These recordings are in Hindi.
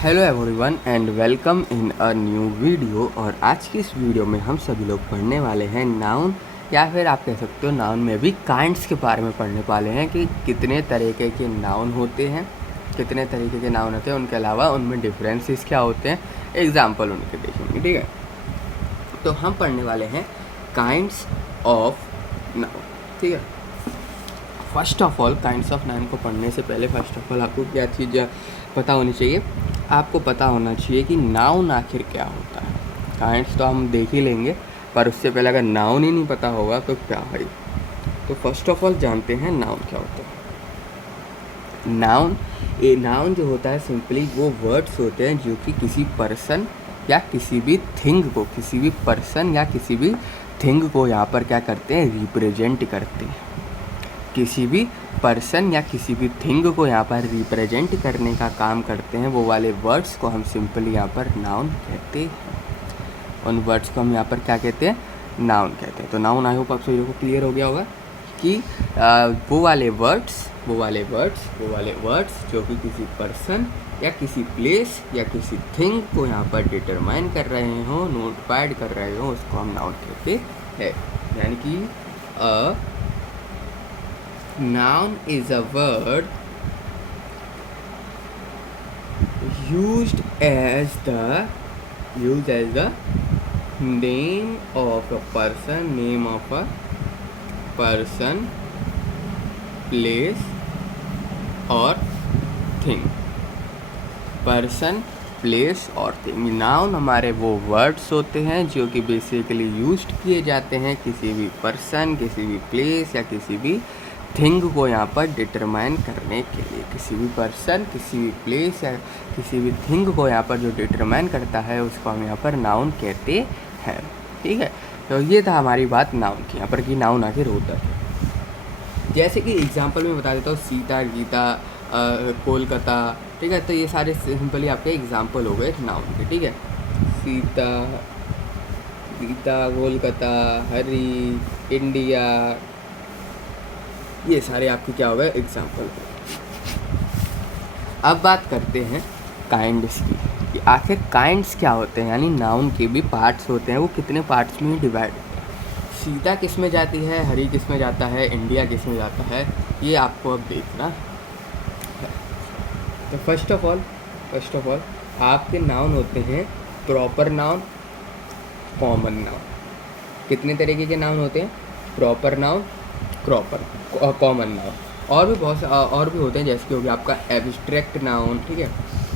Hello everyone and welcome in a new video. और आज की इस वीडियो में हम सभी लोग पढ़ने वाले हैं नाउन, या फिर आप कह सकते हो नाउन में भी काइंड्स के बारे में पढ़ने वाले हैं कि कितने तरीके के नाउन होते हैं, कितने तरीके के नाउन होते हैं, उनके अलावा उनमें डिफरेंसेस क्या होते हैं, एग्जाम्पल उनके देखेंगे। ठीक है, तो हम पढ़ने वाले हैं काइंड्स ऑफ नाउन। ठीक है, first of all kinds of noun को पढ़ने से पहले फर्स्ट ऑफ ऑल आपको क्या चीज़ पता होनी चाहिए, आपको पता होना चाहिए कि नाउन आखिर क्या होता है। काइंड्स तो हम देख ही लेंगे, पर उससे पहले अगर नाउन ही नहीं पता होगा तो क्या है। तो फर्स्ट ऑफ ऑल जानते हैं नाउन क्या होता है। नाउन जो होता है सिंपली वो वर्ड्स होते हैं जो कि किसी पर्सन या किसी भी थिंग को, किसी भी पर्सन या किसी भी थिंग को यहाँ पर क्या करते हैं, रिप्रेजेंट करते हैं। किसी भी पर्सन या किसी भी थिंग को यहाँ पर रिप्रेजेंट करने का काम करते हैं, वो वाले वर्ड्स को हम सिंपली यहाँ पर नाउन कहते हैं। उन वर्ड्स को हम यहाँ पर क्या कहते हैं, नाउन कहते हैं। तो नाउन आई होप आप सभी को क्लियर हो गया होगा कि वो वाले वर्ड्स जो कि किसी पर्सन या किसी प्लेस या किसी थिंग को यहाँ पर डिटरमाइन कर रहे हो, नोटिफाइड कर रहे हो, उसको हम नाउन कहते हैं। यानी कि noun is a word used as the name of a person, place or thing। Person, place और थिंग। नाउन हमारे वो वर्ड्स होते हैं जो कि बेसिकली यूज्ड किए जाते हैं किसी भी पर्सन, किसी भी प्लेस या किसी भी थिंग को यहाँ पर डिटरमाइन करने के लिए। किसी भी पर्सन, किसी भी प्लेस या किसी भी थिंग को यहाँ पर जो डिटरमाइन करता है उसको हम यहाँ पर नाउन कहते हैं। ठीक है, तो ये था हमारी बात नाउन की, यहाँ पर कि नाउन आखिर होता है। जैसे कि एग्जांपल में बता देता हूँ, सीता, गीता, कोलकाता। ठीक है, तो ये सारे सिंपली आपके एग्जांपल हो गए नाउन के। ठीक है, सीता, गीता, कोलकाता, हरी, इंडिया, ये सारे आपके क्या हो गए, एग्जाम्पल। अब बात करते हैं काइंड्स की, कि आखिर काइंड्स क्या होते हैं। यानी नाउन के भी पार्ट्स होते हैं, वो कितने पार्ट्स में डिवाइड होते हैं। सीता किस में जाती है, हरी किस में जाता है, इंडिया किस में जाता है, ये आपको अब देखना है। तो फर्स्ट ऑफ ऑल आपके नाउन होते हैं प्रॉपर नाउन, कॉमन नाउन। कितने तरीके के नाउन होते हैं, प्रॉपर नाउन, कॉमन नाउन, और भी होते हैं, जैसे कि हो गया आपका एब्स्ट्रैक्ट नाउन। ठीक है,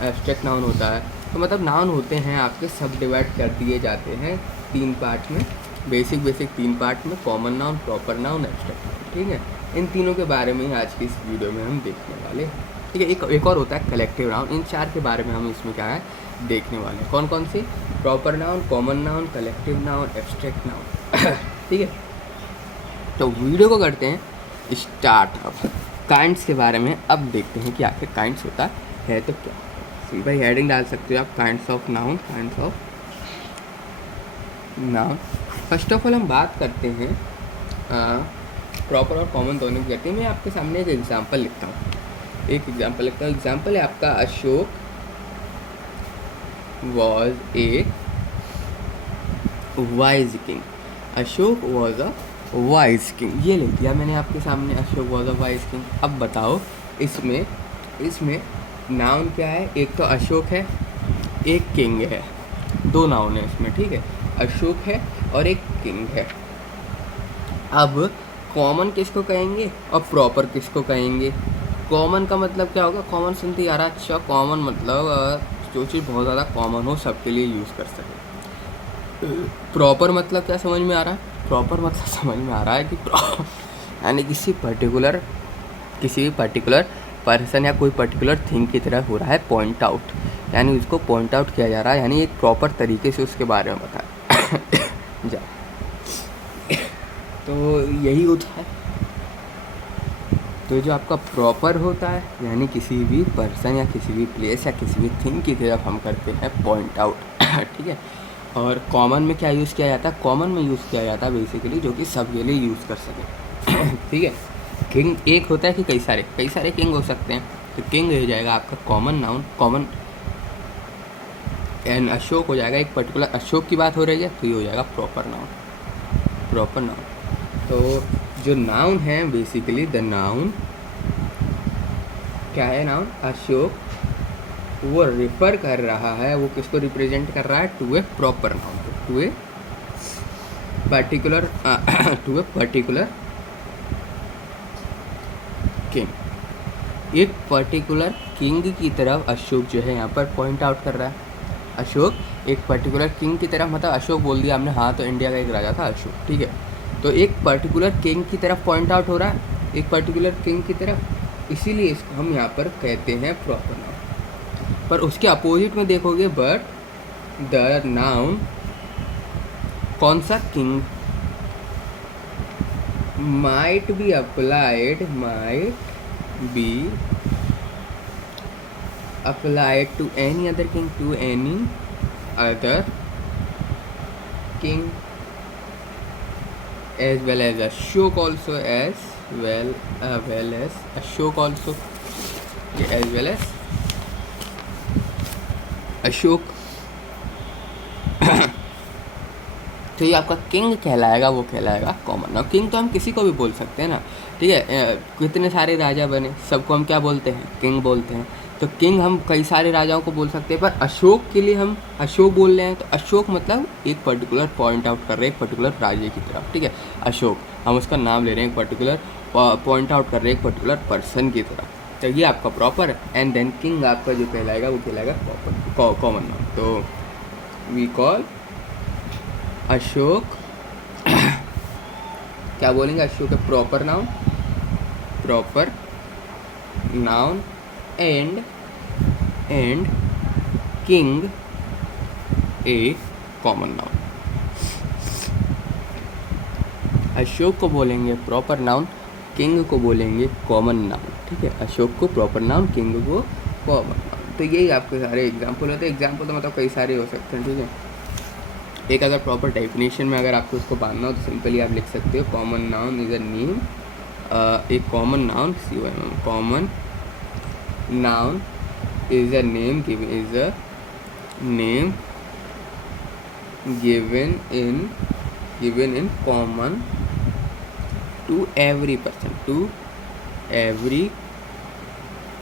एब्स्ट्रैक्ट नाउन होता है, तो मतलब नाउन होते हैं आपके सब डिवाइड कर दिए जाते हैं 3 पार्ट में, बेसिक 3 पार्ट में, common noun, proper noun, abstract noun. ठीक है, इन तीनों के बारे में आज की इस वीडियो में हम देखने वाले हैं। ठीक है, एक और होता है कलेक्टिव नाउन। इन 4 के बारे में हम इसमें क्या है देखने वाले हैं। कौन कौन से, proper noun, common noun, collective noun, abstract noun. ठीक है, तो वीडियो को करते हैं स्टार्ट। अब काइंड्स के बारे में अब देखते हैं कि आखिर काइंड्स होता है तो क्या। सीधा ही हेडिंग डाल सकते हो आप, kinds of noun, kinds of noun. First of all हम बात करते हैं प्रॉपर और कॉमन दोनों की करते हैं। मैं आपके सामने एक एग्जांपल लिखता हूँ, एग्जांपल है आपका, Ashok was a wise king. Ashok was a wise king, ये लिख दिया मैंने आपके सामने, Ashok was a wise king. अब बताओ इसमें नाउन क्या है, एक तो अशोक है, एक किंग है, 2 नाउन है इसमें। ठीक है, अशोक है और एक किंग है। अब कॉमन किसको कहेंगे और प्रॉपर किसको कहेंगे। कॉमन का मतलब क्या होगा, कॉमन सुनते आ रहा है, अच्छा कॉमन मतलब जो चीज़ बहुत ज़्यादा कॉमन हो, सबके लिए यूज़ कर सके। प्रॉपर मतलब क्या समझ में आ रहा है, प्रॉपर मतलब समझ में आ रहा है कि यानी किसी भी पर्टिकुलर पर्सन या कोई पर्टिकुलर थिंग की तरह हो रहा है पॉइंट आउट, यानी उसको पॉइंट आउट किया जा रहा है, यानी एक प्रॉपर तरीके से उसके बारे में बताया जा। तो यही होता है। तो जो आपका प्रॉपर होता है, यानी किसी भी पर्सन या किसी भी प्लेस या किसी भी थिंग की तरफ हम करते हैं पॉइंट आउट। ठीक है, और कॉमन में क्या यूज़ किया जाता है, कॉमन में यूज़ किया जाता है बेसिकली जो कि सब के लिए यूज़ कर सके। ठीक है, किंग एक होता है कि कई सारे किंग हो सकते हैं, तो किंग हो जाएगा आपका कॉमन नाउन, एंड अशोक हो जाएगा, एक पर्टिकुलर अशोक की बात हो रही है तो ये हो जाएगा प्रॉपर नाउन। प्रॉपर नाउन तो जो नाउन है बेसिकली द नाउन क्या है, नाउन अशोक, वो रिफर कर रहा है, वो किसको रिप्रेजेंट कर रहा है, to a proper noun, to a particular to a particular king. एक पर्टिकुलर किंग की तरफ अशोक जो है यहाँ पर पॉइंट आउट कर रहा है। अशोक एक पर्टिकुलर किंग की तरफ, मतलब अशोक बोल दिया हमने, हाँ तो इंडिया का एक राजा था अशोक, ठीक है। तो एक पर्टिकुलर किंग की तरफ पॉइंट आउट हो रहा है, एक पर्टिकुलर किंग की तरफ, इसीलिए इसको हम यहाँ पर कहते हैं प्रॉपर नाउन। पर उसके अपोजिट में देखोगे, बट द नाउन कौन सा, king, might be applied to any other king, to any other king, as well as Ashok also, as well as Ashok also, as well as Ashok. तो ये आपका किंग कहलाएगा, वो कहलाएगा कॉमन नाउन। किंग तो हम किसी को भी बोल सकते हैं ना, ठीक है। कितने सारे राजा बने, सबको हम क्या बोलते हैं, किंग बोलते हैं। तो किंग हम कई सारे राजाओं को बोल सकते हैं, पर अशोक के लिए हम अशोक बोल रहे हैं, तो अशोक मतलब एक पर्टिकुलर पॉइंट आउट कर रहे हैं एक पर्टिकुलर राजे की तरफ, ठीक है। अशोक हम उसका नाम ले रहे हैं, एक पर्टिकुलर पॉइंट आउट कर रहे हैं एक पर्टिकुलर पर्सन की तरफ। तो ये आपका प्रॉपर है। एंड देन किंग आपका जो कहलाएगा वो कहलाएगा प्रॉपर कॉमन नाउन। तो वी कॉल अशोक क्या बोलेंगे, अशोक है proper noun, proper noun, and king A common noun. Ashok को बोलेंगे प्रॉपर नाउन, किंग को बोलेंगे कॉमन नाउन, ठीक है। अशोक को प्रॉपर नाउन, किंग को कॉमन नाउन। तो यही आपके सारे एग्जाम्पल होते हैं। एग्जाम्पल तो मतलब कई सारे हो सकते हैं, ठीक है। एक अगर प्रॉपर डेफिनेशन में अगर आपको उसको बांधना हो तो सिंपली आप लिख सकते हो, common noun is a name, एक common noun, common noun is a name given in common to every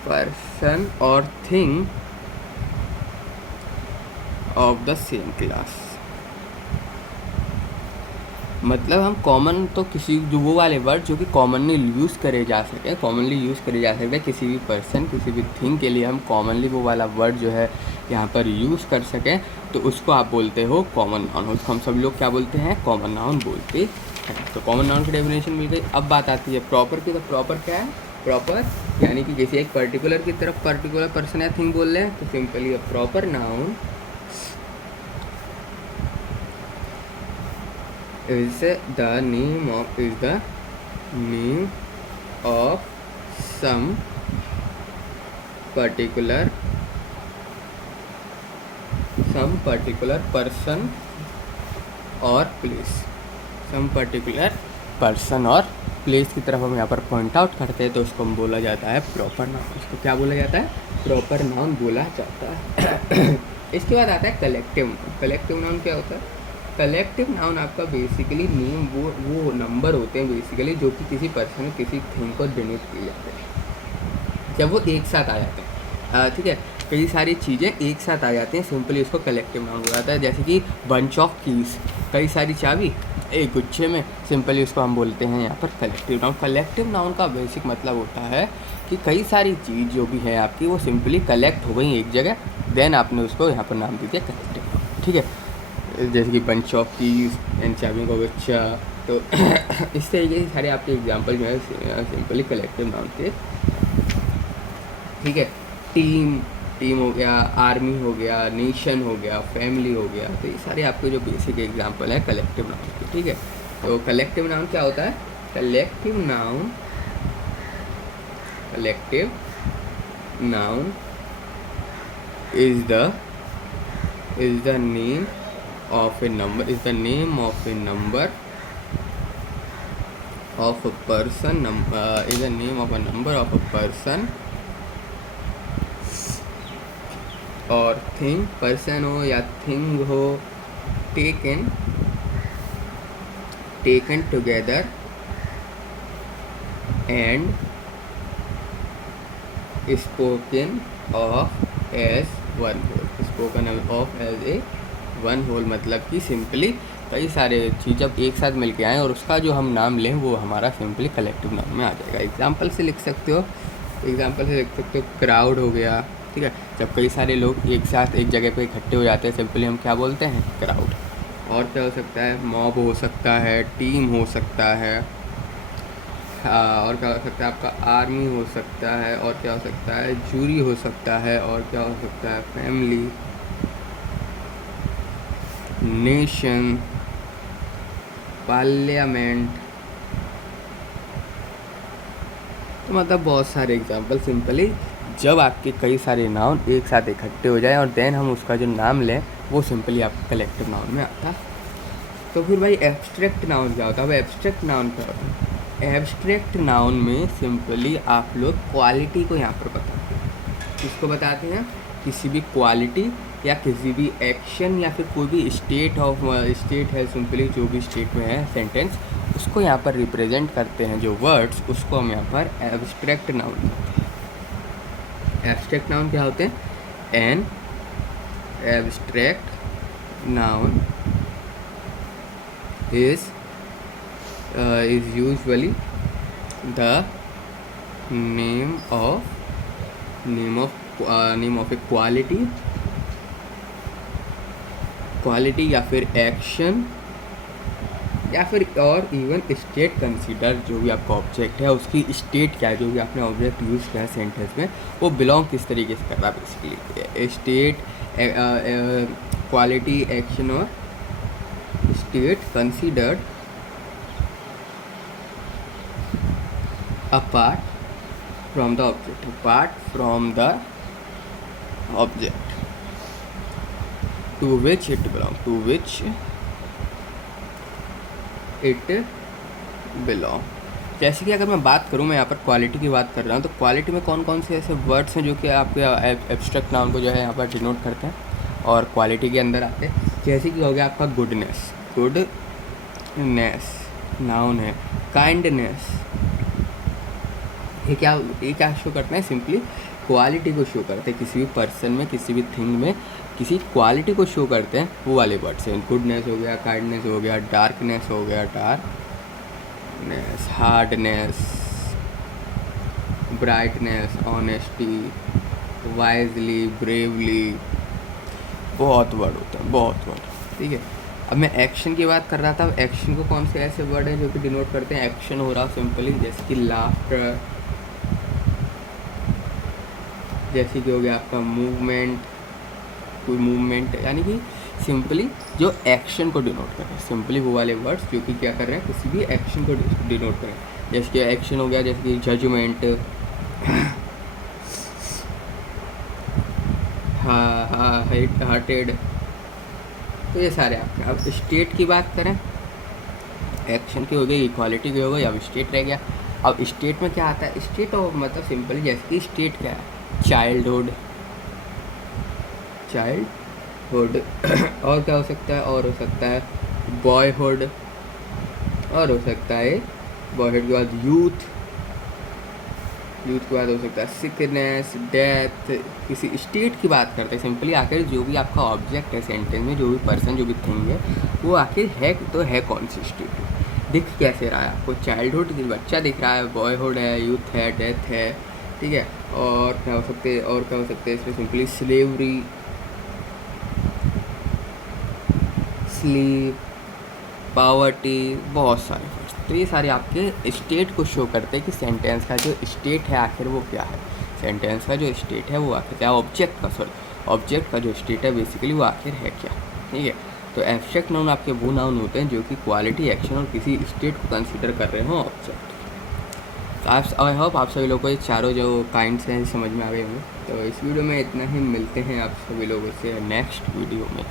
person और thing of the same class. मतलब हम कॉमन तो किसी जो वो वाले वर्ड जो कि कॉमनली यूज़ करे जा सके किसी भी पर्सन किसी भी थिंग के लिए हम कॉमनली वो वाला वर्ड जो है यहाँ पर यूज़ कर सकें, तो उसको आप बोलते हो कॉमन नाउन। उसको हम सब लोग क्या बोलते हैं, कॉमन नाउन बोलते हैं। तो कॉमन नाउन की डेफिनेशन मिल गई। अब बात आती है प्रॉपर की। तो प्रॉपर क्या है, प्रॉपर यानी कि किसी एक पर्टिकुलर की तरफ पर्टिकुलर पर्सन या थिंग बोल रहे हैं, तो simply proper noun is the name of some particular person or place। Person और प्लेस की तरफ हम यहाँ पर पॉइंट आउट करते हैं, तो उसको हम बोला जाता है प्रॉपर नाउन। उसको क्या बोला जाता है, प्रॉपर नाउन बोला जाता है। इसके बाद आता है कलेक्टिव नाउन। कलेक्टिव नाउन क्या होता है, कलेक्टिव नाउन आपका बेसिकली नेम वो नंबर होते हैं बेसिकली जो कि किसी पर्सन किसी थिंग को डिनोट किए जाते हैं जब वो एक साथ आ जाते हैं, ठीक है। कई सारी चीज़ें एक साथ आ जाती हैं, सिंपली उसको कलेक्टिव नाउन हो जाता है। जैसे कि बंच ऑफ कीज, कई सारी चाबी एक गुच्छे में, सिंपली उसको हम बोलते हैं यहाँ पर कलेक्टिव नाउन। कलेक्टिव नाउन का बेसिक मतलब होता है कि कई सारी चीज़ जो भी है आपकी वो सिंपली कलेक्ट हो गई एक जगह, देन आपने उसको यहाँ पर नाम दे दिया कलेक्टिव नाउन, ठीक है। जैसे कि बंच ऑफ कीज एंड चाबियों का गुच्छा। तो इस तरीके से सारे आपके एग्जांपल जो है सिंपली कलेक्टिव नाउन के, ठीक है। टीम हो गया, आर्मी हो गया, नेशन हो गया, फैमिली हो गया, तो ये सारे आपके जो बेसिक एग्जांपल है कलेक्टिव नाउन के, ठीक है। तो कलेक्टिव नाउन क्या होता है, collective noun is the name of a number, is the name of a number of a person, is the name of a number of a person और थिंग, पर्सन हो या थिंग हो, taken together and spoken of as one whole. Spoken of as a one whole मतलब कि सिंपली कई सारे चीज़ जब एक साथ मिल के आएँ और उसका जो हम नाम लें वो हमारा सिंपली कलेक्टिव नाउन में आ जाएगा। एग्जाम्पल से लिख सकते हो क्राउड हो गया, ठीक है। जब कई सारे लोग एक साथ एक जगह पे इकट्ठे हो जाते हैं सिंपली हम क्या बोलते हैं, क्राउड। और क्या हो सकता है, मॉब हो सकता है, टीम हो सकता है, और क्या हो सकता है आपका आर्मी हो सकता है, और क्या हो सकता है जूरी हो सकता है, और क्या हो सकता है फैमिली, नेशन, पार्लियामेंट। तो मतलब बहुत सारे एग्जांपल सिंपली जब आपके कई सारे नाउन एक साथ इकट्ठे हो जाए और देन हम उसका जो नाम लें वो सिंपली आपका कलेक्टिव नाउन में आता है। तो फिर भाई एब्स्ट्रैक्ट नाउन क्या होता है? अब एब्स्ट्रैक्ट नाउन क्या होता है? एब्स्ट्रैक्ट नाउन में सिंपली आप लोग क्वालिटी को यहाँ पर बताते हैं। किसको बताते हैं? किसी भी क्वालिटी या किसी भी एक्शन या फिर कोई भी स्टेट है, सिंपली जो भी स्टेट में है सेंटेंस उसको यहाँ पर रिप्रेजेंट करते हैं जो वर्ड्स, उसको हम यहाँ पर एब्स्ट्रैक्ट नाउन कहते हैं। एब्स्ट्रैक्ट नाउन क्या होते हैं? An abstract noun is usually the name of a quality या फिर एक्शन या फिर और इवन स्टेट कंसीडर, जो भी आपका ऑब्जेक्ट है उसकी स्टेट क्या है, जो भी आपने ऑब्जेक्ट यूज़ किया है सेंटेंस में वो बिलोंग किस तरीके से कर रहा है बेसिकली। स्टेट, क्वालिटी, एक्शन और state considered apart from the object to which it belong। जैसे कि अगर मैं बात करूं, मैं यहाँ पर क्वालिटी की बात कर रहा हूँ, तो क्वालिटी में कौन कौन से ऐसे वर्ड्स हैं जो कि आपके एब्स्ट्रैक्ट नाउन को जो है यहाँ पर डिनोट करते हैं और क्वालिटी के अंदर आते हैं। जैसे कि हो गया आपका गुडनेस नाउन है। काइंडनेस ये क्या शो करते हैं? सिंपली क्वालिटी को शो करते हैं, किसी भी पर्सन में, किसी भी थिंग में किसी क्वालिटी को शो करते हैं, वो वाले वर्ड्स हैं। गुडनेस हो गया, काइंडनेस हो गया, डार्कनेस हो गया, hardness, brightness, honesty, wisely, bravely, बहुत वर्ड होते हैं, बहुत वर्ड, ठीक है। अब मैं एक्शन की बात कर रहा था। एक्शन को कौन से ऐसे वर्ड हैं जो कि डिनोट करते हैं? एक्शन हो रहा सिंपली जैसे कि लाफ्टर, जैसे कि हो गया आपका मूवमेंट, कोई मूवमेंट, यानी कि सिंपली जो एक्शन को डिनोट कर रहे हैं, सिंपली वो वाले वर्ड्स जो कि क्या कर रहे हैं, किसी भी एक्शन को डिनोट करें। जैसे कि एक्शन हो गया जैसे कि जजमेंट, हार्टेड, तो ये सारे आपके। अब स्टेट की बात करें, एक्शन की हो गई, इक्वालिटी की हो गई, अब स्टेट रह गया। अब स्टेट में क्या आता है? स्टेट ऑफ मतलब सिंपली जैसे कि स्टेट क्या है? चाइल्डहुड और क्या हो सकता है? और हो सकता है बॉयहुड, और हो सकता है बॉयहुड के बाद यूथ के बाद हो सकता है सिकनेस, डेथ। किसी स्टेट की बात करते हैं सिंपली, आखिर जो भी आपका ऑब्जेक्ट है सेंटेंस में, जो भी पर्सन, जो भी थिंग है, वो आखिर है तो है कौन सी स्टेट, दिख कैसे रहा है आपको? चाइल्डहुड बच्चा दिख रहा है, बॉयहुड है, यूथ है, डेथ है, ठीक है। और क्या हो सकते हैं इसमें? सिंपली स्लेवरी, स्लीप, पावर्टी, बहुत सारे वर्ड्स। तो ये सारे आपके स्टेट को शो करते हैं कि सेंटेंस का जो स्टेट है आखिर वो क्या है, सेंटेंस का जो स्टेट है वो आखिर क्या, ऑब्जेक्ट का जो स्टेट है बेसिकली वो आखिर है क्या, ठीक है। तो एब्स्ट्रैक्ट नाउन आपके वो नाउन होते हैं जो कि क्वालिटी, एक्शन और किसी स्टेट को कंसीडर कर रहे हों ऑब्जेक्ट। तो आई होप आप सभी लोगों को ये चारों जो काइंड्स हैं समझ में आ गए होंगे। तो इस वीडियो में इतना ही, मिलते हैं आप सभी लोगों से नेक्स्ट वीडियो में।